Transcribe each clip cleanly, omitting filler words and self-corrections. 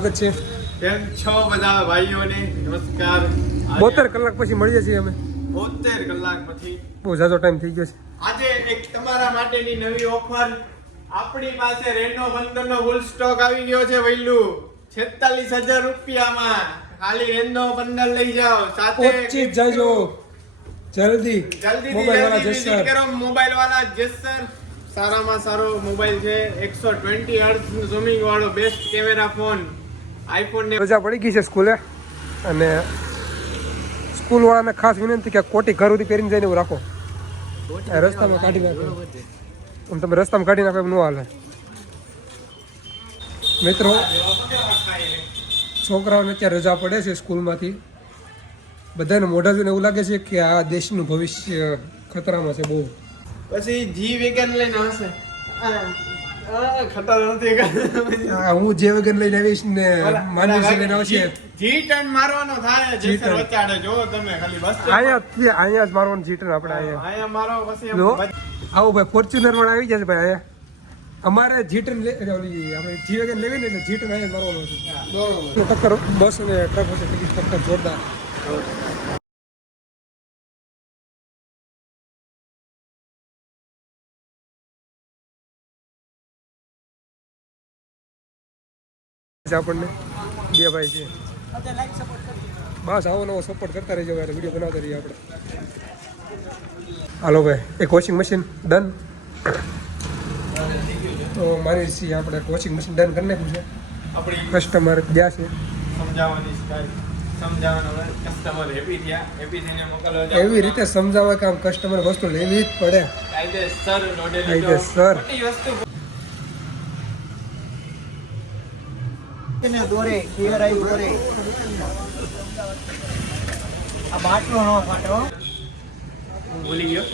સ્વાગત છે. કેમ છો બધા ભાઈઓને? નમસ્કાર. 72 કલાક પછી મળીએ છીએ અમે. 72 કલાક પછી બહુ ઝાઝો ટાઈમ થઈ ગયો છે. આજે એક તમારા માટેની નવી ઓફર. આપણી પાસે રેનો 15 નો ફૂલ સ્ટોક આવી ગયો છે વૈલું. 46,000 રૂપિયામાં ખાલી રેનો 15 લઈ જાઓ. સાથે પહોંચી જાજો જલ્દી. મોબાઈલ વાળા જેસર કરો. મોબાઈલ વાળા જેસર સારામાં સારો મોબાઈલ છે. 120 હર્ટ્ઝ ઝૂમિંગ વાળો બેસ્ટ કેમેરા ફોન. આઈફોન ને રજા પડી ગઈ છે સ્કૂલે અને સ્કૂલ વાળાને ખાસ વિનંતી કે કોટી ઘર સુધી પહેરીને જઈને એવું રાખો. રસ્તામાં કાઢી નાખો. તમે રસ્તામાં કાઢી નાખો એમ ન હાલે. મિત્રો છોકરાઓને અત્યારે રજા પડે છે સ્કૂલમાંથી. બધાને મોઢા જોઈને એવું લાગે છે કે આ દેશનું ભવિષ્ય ખતરામાં છે બહુ. પછી જી વેગન લઈને આવશે. ખતર નથી. હું જે વેગન લઈને આવીશ ને માનવી લઈને આવશે. જી ટર્ન મારવાનો થાય. જેસર વચાડે જો તમે ખાલી બસ અહીંયા જ મારવાનું જીટન આપણે અહીંયા મારો પછી આવું ભાઈ ફોર્ચ્યુનર વાળા આવી જશે ભાઈ અહીંયા. અમારે જીટન આપણે જી વેગન લેવી ને એટલે જીટન અહીંયા મારવાનું છે. ટક્કર બસ અને ટ્રક વચ્ચે ટક્કર જોરદાર. આપણને બે ભાઈ છે. બસ આવો નવો સપોર્ટ કરતા રહેજો. વિડીયો બનાવતા રહીએ આપણે. હાલો ભાઈ, એક વોશિંગ મશીન ડન. તો મારી છીએ આપણે વોશિંગ મશીન ડન કરી નાખ્યું છે. આપણી કસ્ટમર ગયા છે. સમજાવવાની સ્ટાઈલ સમજાવવાનો કસ્ટમર હેપી થયા. હેપી થઈને મોકલવા એવી રીતે સમજાવવા કે આમ કસ્ટમર વસ્તુ લેવી જ પડે. કાયદેસર નોડેલી કાયદેસર વસ્તુ દોરે ક્લિયર આવી દોરે આ બાટલો નો ફાટો. હું ભૂલી ગયો.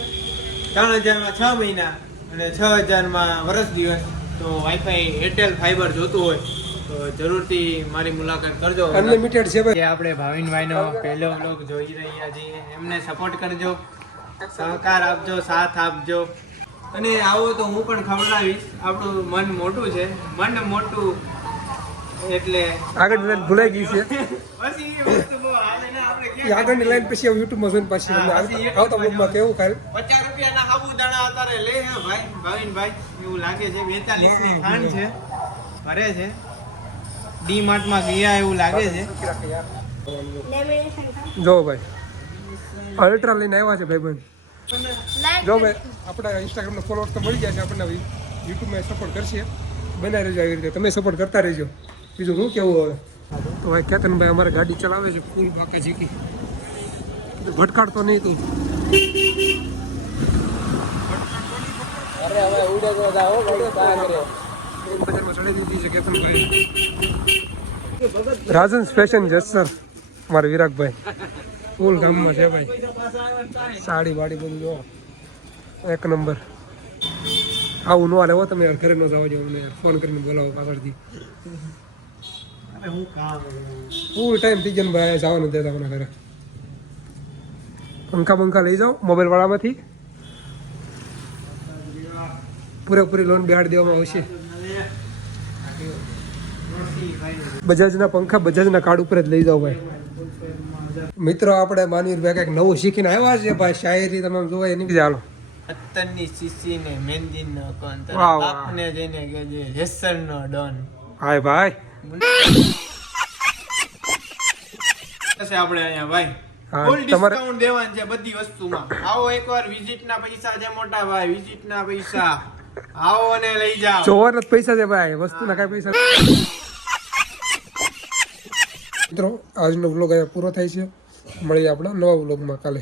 3,000 માં 6 મહિના અને 6,000 માં વર્ષ દિવસ. તો વાઈફાઈ એરટેલ ફાઈબર જોતું હોય તો જરૂરથી મારી મુલાકાત કરજો. અનલિમિટેડ છે ભાઈ. આપણે ભાવિનભાઈનો પહેલો વ્લોગ જોઈ રહ્યા છીએ. એમને સપોર્ટ કરજો, સહકાર આપજો, સાથ આપજો. અને આવો તો હું પણ ખવડાવીશ. આપણું મન મોટું છે. મન મોટું એટલે આગળની લાઈન ભૂલાઈ ગઈ છે. પછી એ વસ્તુ બહુ હાલે ને આપણે એ આગળની લાઈન પછી યુટ્યુબમાં જોઈને પાછી આવતા બ્લોગમાં કેવું ખાય. 50 રૂપિયાના સાબુદાણા અત્યારે લે હે ભાઈ ભાવિનભાઈ. એવું લાગે છે 42 ની ખાંડ છે, ભરે છે. ડી માર્ટમાં ગયા એવું લાગે છે. જો ભાઈ અલ્ટ્રા લઈને આવ્યા છે ભાઈ. જો ભાઈ આપણા ઇન્સ્ટાગ્રામનો ફોલોઅર્સ તો મળી ગયા છે. આપણને યુટ્યુબમાં સપોર્ટ કરશે. બનાવી રહેજો આવી રીતે. તમે સપોર્ટ કરતા રહેજો. બીજું શું કેવું હવે? તો ભાઈ કેતનભાઈ અમારે ગાડી ચલાવે છે ફૂલ બાકા ઝીકી. ભટકાડતો નહીં તું. બજારમાં ચડી દીધી છે કેતનભાઈ. રાજન ફેશન જસર મારા વિરાગભાઈ ફૂલ ગામમાં છે ભાઈ. સાડી વાડી બધું જો એક નંબર. આવું ન હાલે હો. તમે યાર ઘરે ન જવા જાવ. અમને ફોન કરીને બોલાવો પાછળથી. ફૂલ ટાઈમ થઈ ગયો ભાઈ. જવાનું દેતા મને ઘરે. પંખા બંખા લઈ જાઓ મોબાઈલ વાળામાંથી. પૂરેપૂરી લોન બેહાડી દેવામાં આવશે. બજાજના પંખા બજાજના કાર્ડ ઉપર જ લઈ જાઓ ભાઈ. મિત્રો આપણે માનવીરભાઈ કંઈક નવું શીખીને આવ્યા છે ભાઈ. શાયરી તમે જોવા એની ચાલો. અત્તરની સીસી ને મહેંદી નો કોન વાહ, વાહ. બાપને જઈને કહેજે જેસર નો ડોન. હાય ભાઈ. આપણે અહીંયા ભાઈ હા, ફૂલ તમારે ડિસ્કાઉન્ટ દેવાનું છે બધી વસ્તુમાં. આવો એકવાર વિઝિટ ના પૈસા છે મોટા ભાઈ. વિઝિટ ના પૈસા આવો અને લઈ જાઓ. જોવાના જ પૈસા છે ભાઈ. વસ્તુના કઈ પૈસા. મિત્રો આજનો વ્લોગ અહીંયા પૂરો થાય છે. મળીએ આપણા નવા વ્લોગમાં કાલે.